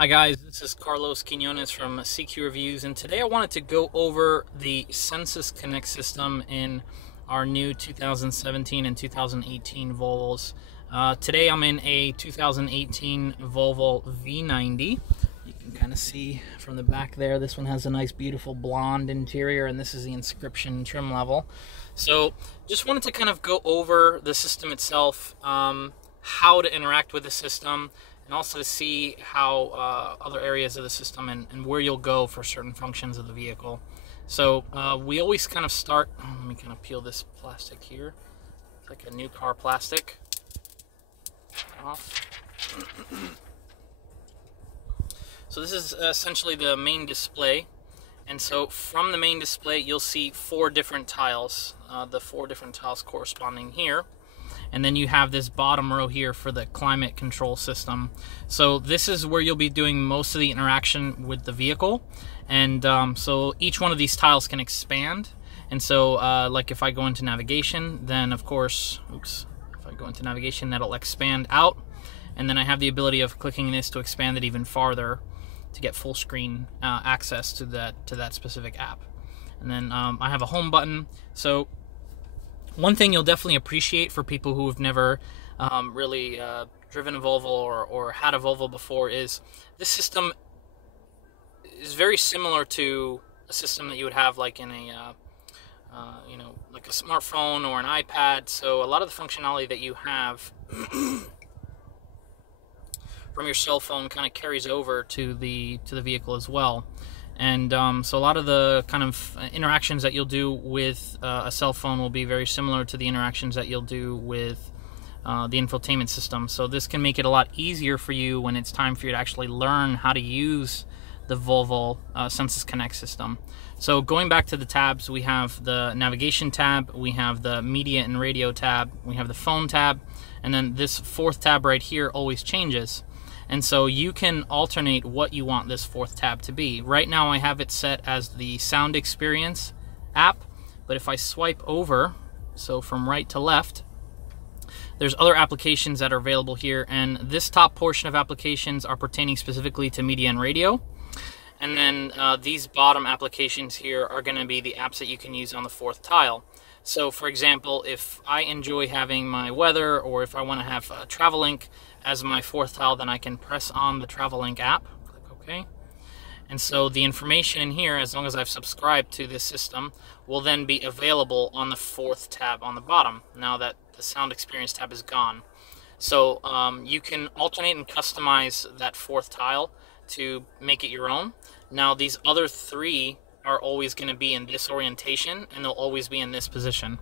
Hi guys, this is Carlos Quinones from CQ Reviews, and today I wanted to go over the Sensus Connect system in our new 2017 and 2018 Volvos. Today I'm in a 2018 Volvo V90. You can kind of see from the back there, this one has a nice beautiful blonde interior, and this is the inscription trim level. So just wanted to kind of go over the system itself, how to interact with the system, and also to see how other areas of the system and where you'll go for certain functions of the vehicle. So we always kind of start, let me kind of peel this plastic here. It's like a new car plastic. Off. So this is essentially the main display. And so from the main display, you'll see four different tiles, the four different tiles corresponding here. And then you have this bottom row here for the climate control system. So this is where you'll be doing most of the interaction with the vehicle. And so each one of these tiles can expand. And so like if I go into navigation, then of course, if I go into navigation, that'll expand out. And then I have the ability of clicking this to expand it even farther to get full screen access to that specific app. And then I have a home button. So one thing you'll definitely appreciate for people who have never really driven a Volvo or had a Volvo before is this system is very similar to a system that you would have like in a like a smartphone or an iPad. So a lot of the functionality that you have from your cell phone kind of carries over to the vehicle as well. And so a lot of the kind of interactions that you'll do with a cell phone will be very similar to the interactions that you'll do with the infotainment system. So this can make it a lot easier for you when it's time for you to actually learn how to use the Volvo Sensus Connect system. So going back to the tabs, we have the navigation tab, we have the media and radio tab, we have the phone tab, and then this fourth tab right here always changes. And so you can alternate what you want this fourth tab to be. Right now I have it set as the sound experience app, but if I swipe over, so from right to left, there's other applications that are available here, and this top portion of applications are pertaining specifically to media and radio. And then these bottom applications here are going to be the apps that you can use on the fourth tile. So for example, if I enjoy having my weather, or if I want to have Travel Link as my fourth tile, then I can press on the Travel Link app, click OK. And so the information in here, as long as I've subscribed to this system, will then be available on the fourth tab on the bottom, now that the sound experience tab is gone. So you can alternate and customize that fourth tile to make it your own. Now these other three are always going to be in this orientation, and they'll always be in this position.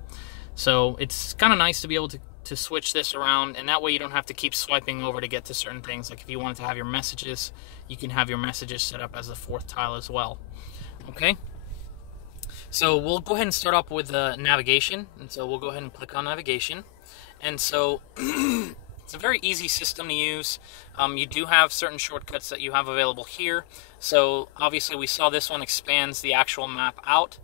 So it's kind of nice to be able to switch this around, and that way you don't have to keep swiping over to get to certain things. Like if you wanted to have your messages, you can have your messages set up as the fourth tile as well. Okay, so we'll go ahead and start off with navigation, and so we'll go ahead and click on navigation. And so it's a very easy system to use. You do have certain shortcuts that you have available here. So obviously we saw this one expands the actual map out.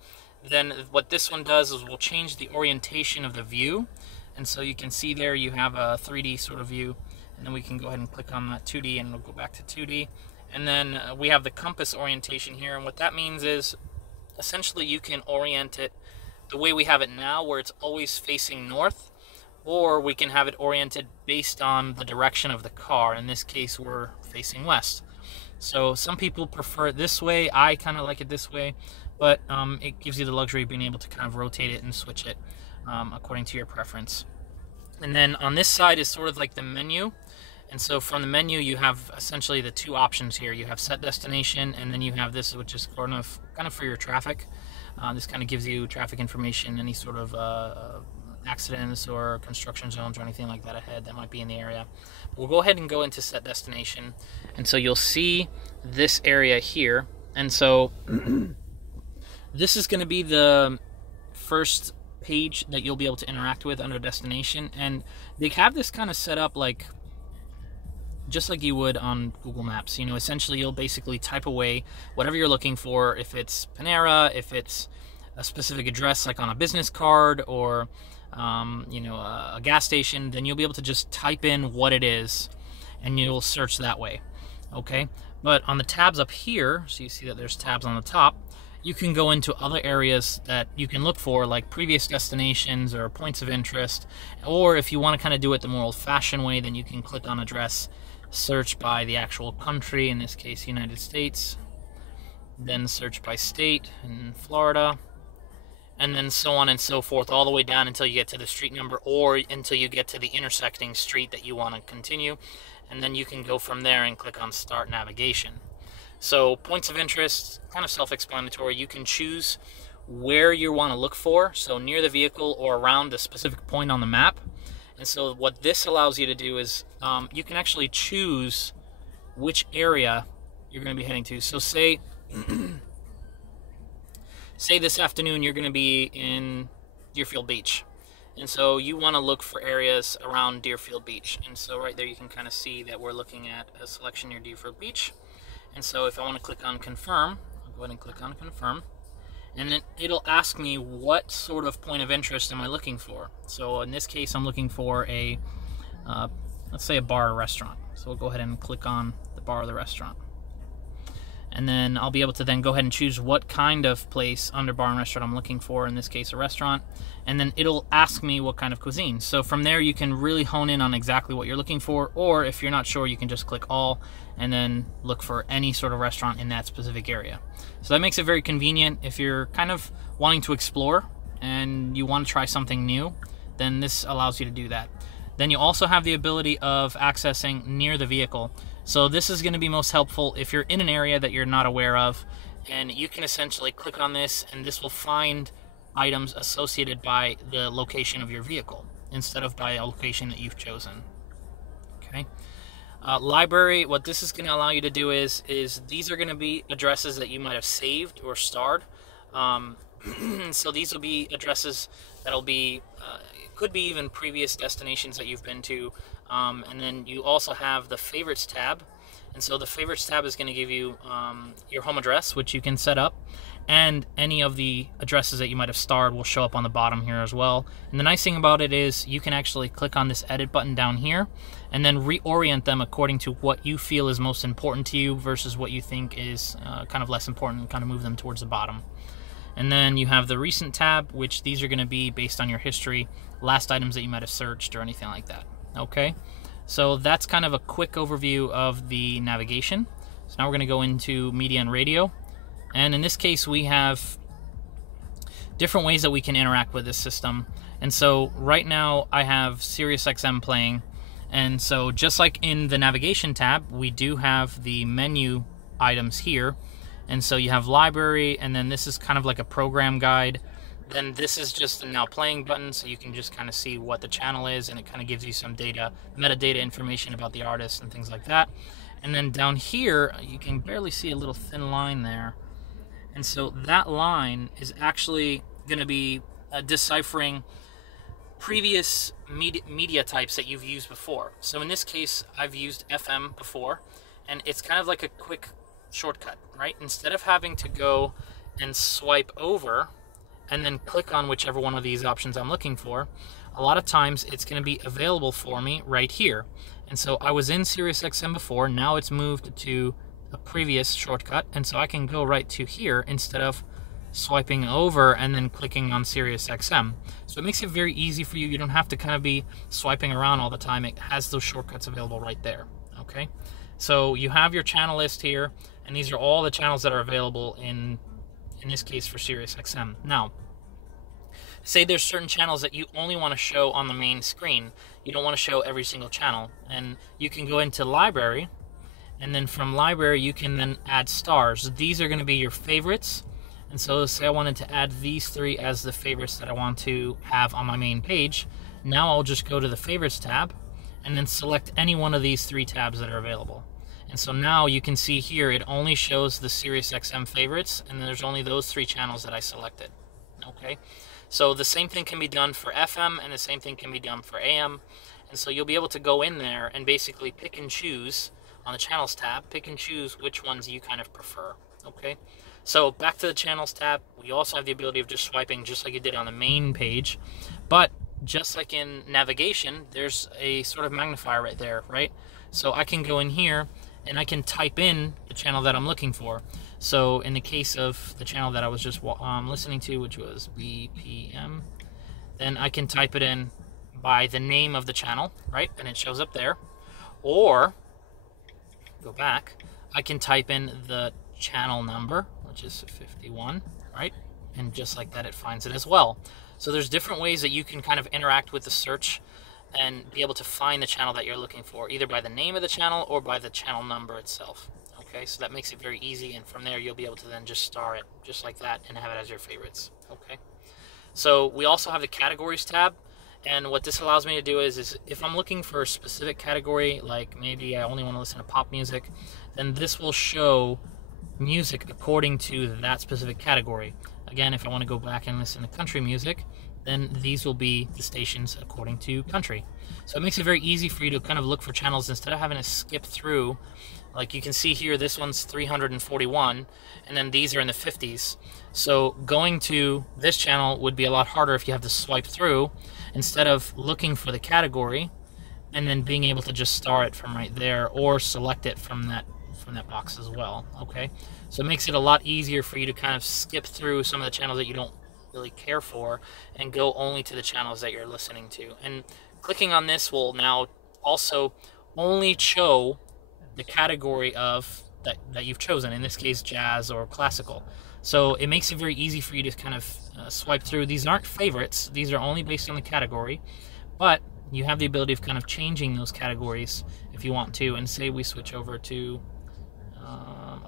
Then what this one does is we'll change the orientation of the view. And so you can see there you have a 3D sort of view. And then we can go ahead and click on that 2D, and it'll go back to 2D. And then we have the compass orientation here. And what that means is essentially you can orient it the way we have it now, where it's always facing north. Or we can have it oriented based on the direction of the car. In this case, we're facing west. So some people prefer it this way. I kind of like it this way, but it gives you the luxury of being able to kind of rotate it and switch it according to your preference. And then on this side is sort of like the menu. And so from the menu, you have essentially the two options here. You have set destination, and then you have this, which is kind of for your traffic. This kind of gives you traffic information, any sort of accidents or construction zones or anything like that ahead that might be in the area. We'll go ahead and go into set destination, and so you'll see this area here. And so this is going to be the first page that you'll be able to interact with under destination, and they have this kind of set up like just like you would on Google Maps. You know, essentially you'll basically type away whatever you're looking for. If it's Panera, if it's a specific address like on a business card, or a gas station, then you'll be able to just type in what it is and you'll search that way. Okay, But on the tabs up here, so you see that there's tabs on the top, you can go into other areas that you can look for, like previous destinations or points of interest. Or if you want to kind of do it the more old-fashioned way, then you can click on address, search by the actual country, in this case United States, then search by state in Florida, and then so on and so forth, all the way down until you get to the street number or until you get to the intersecting street that you want to continue. And then you can go from there and click on Start Navigation. So points of interest, kind of self-explanatory. You can choose where you want to look for, so near the vehicle or around a specific point on the map. And so what this allows you to do is you can actually choose which area you're going to be heading to. So say this afternoon you're going to be in Deerfield Beach. And so you want to look for areas around Deerfield Beach. And so right there you can kind of see that we're looking at a selection near Deerfield Beach. And so if I want to click on Confirm, I'll go ahead and click on Confirm. And then it'll ask me what sort of point of interest am I looking for. So in this case I'm looking for a, let's say a bar or restaurant. So we'll go ahead and click on the bar or the restaurant. And then I'll be able to then go ahead and choose what kind of place under bar and restaurant I'm looking for, in this case a restaurant. And then it'll ask me what kind of cuisine. So from there you can really hone in on exactly what you're looking for, or if you're not sure you can just click all and then look for any sort of restaurant in that specific area. So that makes it very convenient if you're kind of wanting to explore and you want to try something new, then this allows you to do that. Then you also have the ability of accessing near the vehicle. So this is going to be most helpful if you're in an area that you're not aware of, and you can essentially click on this and this will find items associated by the location of your vehicle instead of by a location that you've chosen. Okay. Library, what this is going to allow you to do is these are going to be addresses that you might have saved or starred. So these will be addresses that'll be, could be even previous destinations that you've been to. And then you also have the Favorites tab. And so the Favorites tab is going to give you your home address, which you can set up. And any of the addresses that you might have starred will show up on the bottom here as well. And the nice thing about it is you can actually click on this edit button down here and then reorient them according to what you feel is most important to you versus what you think is kind of less important, and kind of move them towards the bottom. And then you have the recent tab, which these are going to be based on your history, last items that you might have searched or anything like that. Okay, so that's kind of a quick overview of the navigation. So now we're going to go into media and radio. And in this case, we have different ways that we can interact with this system. And so right now I have SiriusXM playing. And so just like in the navigation tab, we do have the menu items here. And so you have library, and then this is kind of like a program guide. Then this is just a now playing button, so you can just kind of see what the channel is, and it kind of gives you some data, metadata information about the artist and things like that. And then down here, you can barely see a little thin line there. And so that line is actually going to be deciphering previous media types that you've used before. So in this case, I've used FM before, and it's kind of like a quick shortcut, right? Instead of having to go and swipe over and then click on whichever one of these options I'm looking for, a lot of times it's going to be available for me right here. And so I was in SiriusXM before, now it's moved to a previous shortcut, and so I can go right to here instead of swiping over and then clicking on SiriusXM. So it makes it very easy for you. You don't have to kind of be swiping around all the time. It has those shortcuts available right there. Okay, so you have your channel list here, and these are all the channels that are available in this case for SiriusXM. Now, say there's certain channels that you only want to show on the main screen. You don't want to show every single channel, and you can go into library, and then from library you can then add stars. These are going to be your favorites. And so say I wanted to add these three as the favorites that I want to have on my main page. Now I'll just go to the favorites tab and then select any one of these three tabs that are available. And so now you can see here it only shows the SiriusXM favorites, and there's only those three channels that I selected. Okay, so the same thing can be done for FM, and the same thing can be done for AM. And so you'll be able to go in there and basically pick and choose on the channels tab, pick and choose which ones you kind of prefer. Okay, so back to the channels tab, we also have the ability of just swiping just like you did on the main page, but just like in navigation, there's a sort of magnifier right there, right? So I can go in here and I can type in the channel that I'm looking for. So in the case of the channel that I was just listening to, which was BPM, then I can type it in by the name of the channel, right? And it shows up there. Or, go back, I can type in the channel number, which is 51, right? And just like that, it finds it as well. So there's different ways that you can kind of interact with the search and be able to find the channel that you're looking for, either by the name of the channel or by the channel number itself. Okay, so that makes it very easy, and from there you'll be able to then just star it, just like that, and have it as your favorites. Okay. So we also have the categories tab, and what this allows me to do is if I'm looking for a specific category, like maybe I only want to listen to pop music, then this will show music according to that specific category. Again, if I want to go back and listen to country music, then these will be the stations according to country. So it makes it very easy for you to kind of look for channels instead of having to skip through. Like you can see here, this one's 341, and then these are in the 50s. So going to this channel would be a lot harder if you have to swipe through instead of looking for the category and then being able to just star it from right there or select it from that box as well. Okay, so it makes it a lot easier for you to kind of skip through some of the channels that you don't really care for and go only to the channels that you're listening to. And clicking on this will now also only show the category of that you've chosen, in this case jazz or classical. So it makes it very easy for you to kind of swipe through. These aren't favorites, these are only based on the category, but you have the ability of kind of changing those categories if you want to. And say we switch over to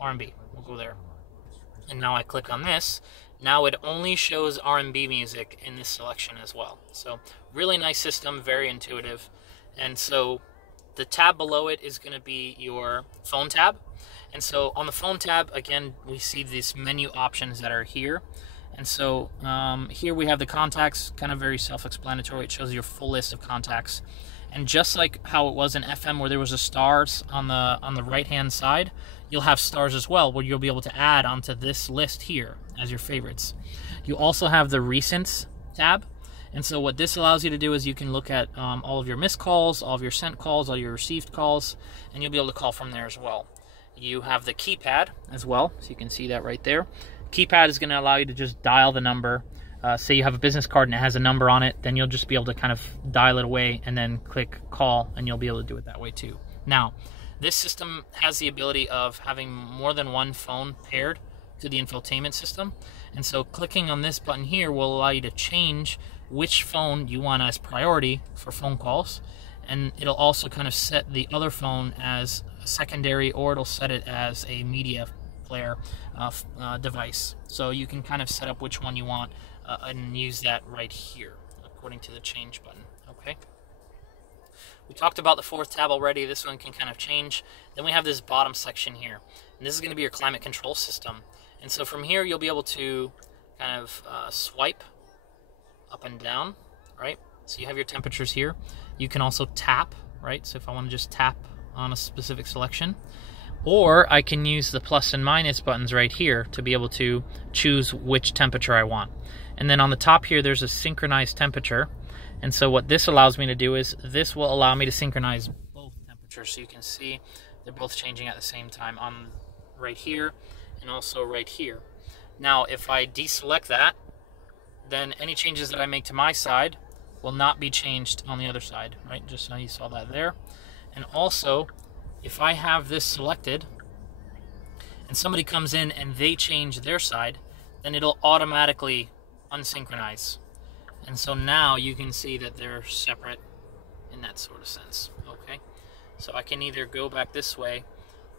R&B, we'll go there, and now I click on this. Now it only shows R&B music in this selection as well. So really nice system, very intuitive. And so the tab below it is going to be your phone tab. And so on the phone tab, again, we see these menu options that are here. And so here we have the contacts, kind of very self-explanatory. It shows your full list of contacts. And just like how it was in FM where there was a stars on the right-hand side, you'll have stars as well, where you'll be able to add onto this list here as your favorites. You also have the recents tab. And so what this allows you to do is you can look at all of your missed calls, all of your sent calls, all your received calls, and you'll be able to call from there as well. You have the keypad as well, so you can see that right there. Keypad is going to allow you to just dial the number. Say you have a business card and it has a number on it, then you'll just be able to kind of dial it away and then click call, and you'll be able to do it that way too. Now, this system has the ability of having more than one phone paired to the infotainment system. And so clicking on this button here will allow you to change which phone you want as priority for phone calls, and it'll also kind of set the other phone as a secondary, or it'll set it as a media player device. So you can kind of set up which one you want and use that right here according to the change button. Okay, we talked about the fourth tab already. This one can kind of change. Then we have this bottom section here, and this is going to be your climate control system. And so from here you'll be able to kind of swipe up and down, right? So you have your temperatures here. You can also tap, right? So if I want to just tap on a specific selection, or I can use the plus and minus buttons right here to be able to choose which temperature I want. And then on the top here, there's a synchronized temperature. And so what this allows me to do is this will allow me to synchronize both temperatures. So you can see they're both changing at the same time on right here and also right here. Now, if I deselect that, then any changes that I make to my side will not be changed on the other side, right? Just so you saw that there. And also, if I have this selected and somebody comes in and they change their side, then it'll automatically unsynchronize. And so now you can see that they're separate in that sort of sense, okay? So I can either go back this way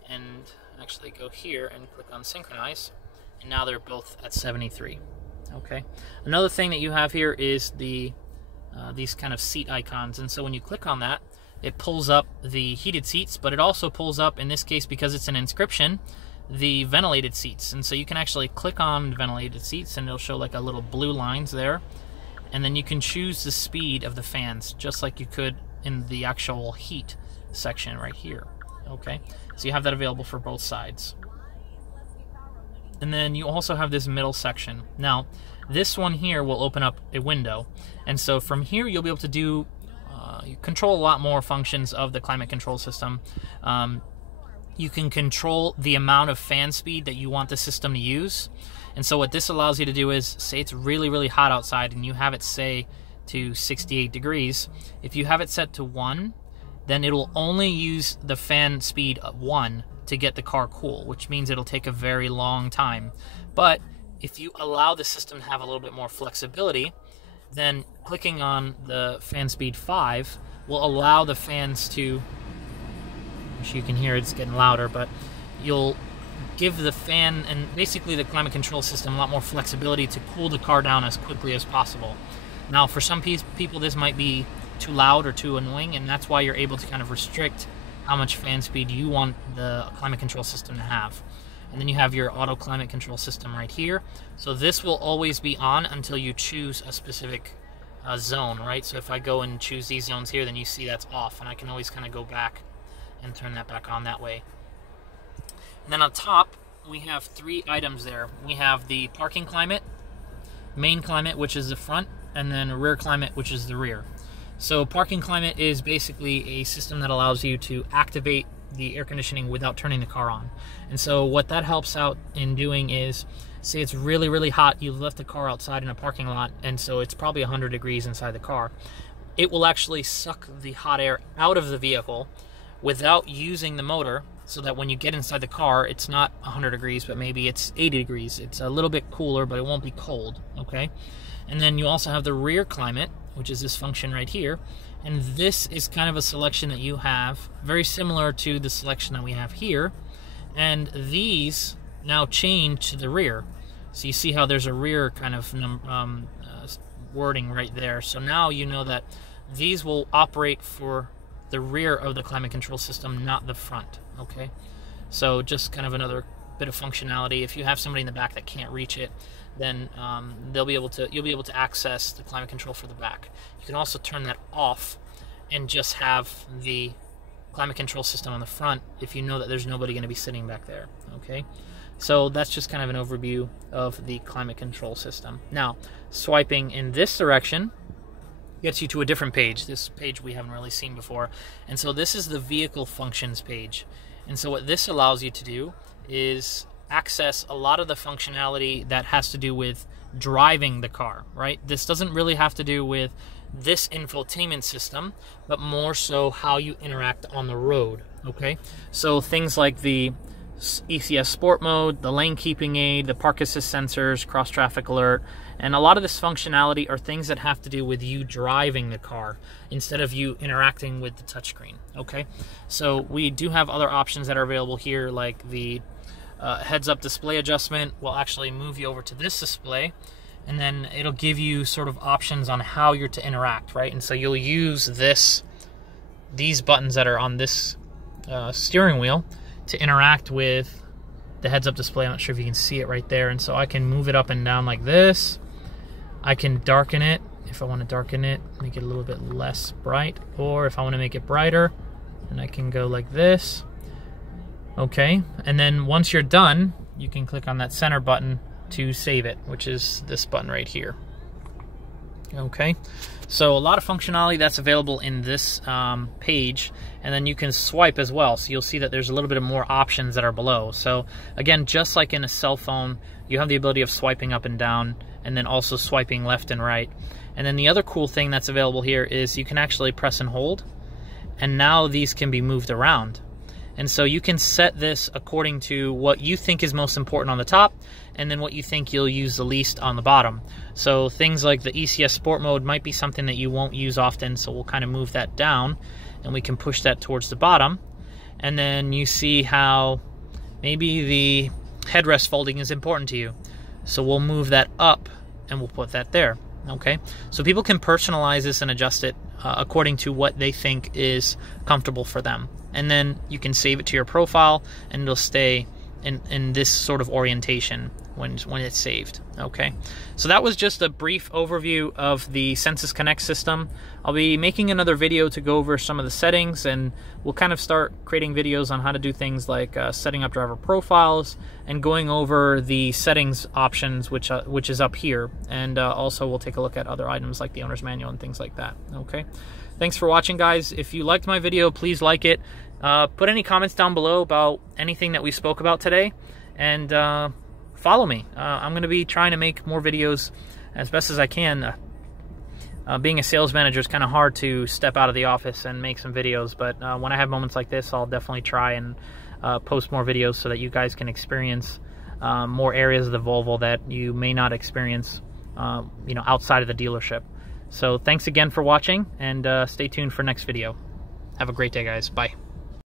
and actually go here and click on synchronize, and now they're both at 73. Okay. Another thing that you have here is the these kind of seat icons, and so when you click on that, it pulls up the heated seats, but it also pulls up, in this case because it's an inscription, the ventilated seats. And so you can actually click on ventilated seats and it'll show like a little blue lines there, and then you can choose the speed of the fans just like you could in the actual heat section right here. Okay, so you have that available for both sides. And then you also have this middle section. Now, this one here will open up a window. And so from here, you'll be able to do, control a lot more functions of the climate control system. you can control the amount of fan speed that you want the system to use. And so what this allows you to do is, say it's really, really hot outside and you have it say to 68 degrees. If you have it set to 1, then it'll only use the fan speed of 1 to get the car cool, which means it'll take a very long time. But if you allow the system to have a little bit more flexibility, then clicking on the fan speed 5 will allow the fans to, you can hear it's getting louder, but you'll give the fan and basically the climate control system a lot more flexibility to cool the car down as quickly as possible. Now, for some people, this might be too loud or too annoying, and that's why you're able to kind of restrict how much fan speed you want the climate control system to have. And then you have your auto climate control system right here. So this will always be on until you choose a specific zone, right? So if I go and choose these zones here, then you see that's off, and I can always kind of go back and turn that back on that way. And then on top, we have 3 items there. We have the parking climate, main climate, which is the front, and then rear climate, which is the rear. So parking climate is basically a system that allows you to activate the air conditioning without turning the car on. And so what that helps out in doing is, say it's really, really hot, you've left the car outside in a parking lot, and so it's probably 100 degrees inside the car. It will actually suck the hot air out of the vehicle without using the motor, so that when you get inside the car, it's not 100 degrees, but maybe it's 80 degrees. It's a little bit cooler, but it won't be cold, okay? And then you also have the rear climate, which is this function right here. And this is kind of a selection that you have, very similar to the selection that we have here. And these now change to the rear. So you see how there's a rear kind of wording right there. So now you know that these will operate for the rear of the climate control system, not the front, okay? So just kind of another bit of functionality. If you have somebody in the back that can't reach it, then you'll be able to access the climate control for the back. You can also turn that off and just have the climate control system on the front if you know that there's nobody going to be sitting back there, okay? So that's just kind of an overview of the climate control system. Now, swiping in this direction gets you to a different page. This page we haven't really seen before. And so this is the vehicle functions page. And so what this allows you to do is access a lot of the functionality that has to do with driving the car, right? This doesn't really have to do with this infotainment system, but more so how you interact on the road, okay? So things like the ECS Sport Mode, the lane keeping aid, the park assist sensors, cross traffic alert, and a lot of this functionality are things that have to do with you driving the car instead of you interacting with the touchscreen, okay? So we do have other options that are available here, like the heads-up display adjustment will actually move you over to this display, and then it'll give you sort of options on how you're to interact, right? And so you'll use these buttons that are on this steering wheel to interact with the heads-up display. I'm not sure if you can see it right there. And so I can move it up and down like this. I can darken it if I want to darken it, make it a little bit less bright, or if I want to make it brighter, and I can go like this. Okay, and then once you're done, you can click on that center button to save it, which is this button right here. Okay, so a lot of functionality that's available in this page, and then you can swipe as well. So you'll see that there's a little bit of more options that are below. So again, just like in a cell phone, you have the ability of swiping up and down, and then also swiping left and right. And then the other cool thing that's available here is you can actually press and hold, and now these can be moved around. And so you can set this according to what you think is most important on the top, and then what you think you'll use the least on the bottom. So things like the ECS Sport Mode might be something that you won't use often, so we'll kind of move that down, and we can push that towards the bottom. And then you see how maybe the headrest folding is important to you. So we'll move that up, and we'll put that there. Okay, so people can personalize this and adjust it according to what they think is comfortable for them. And then you can save it to your profile, and it'll stay in this sort of orientation when it's saved. Okay, so that was just a brief overview of the Sensus Connect system. I'll be making another video to go over some of the settings, and we'll kind of start creating videos on how to do things like setting up driver profiles and going over the settings options, which is up here. And also we'll take a look at other items like the owner's manual and things like that. Okay, Thanks for watching, guys. If you liked my video, please like it. Put any comments down below about anything that we spoke about today, and follow me. I'm going to be trying to make more videos as best as I can. Being a sales manager is kind of hard to step out of the office and make some videos, but when I have moments like this, I'll definitely try and post more videos so that you guys can experience more areas of the Volvo that you may not experience outside of the dealership. So thanks again for watching, and stay tuned for next video. Have a great day, guys. Bye.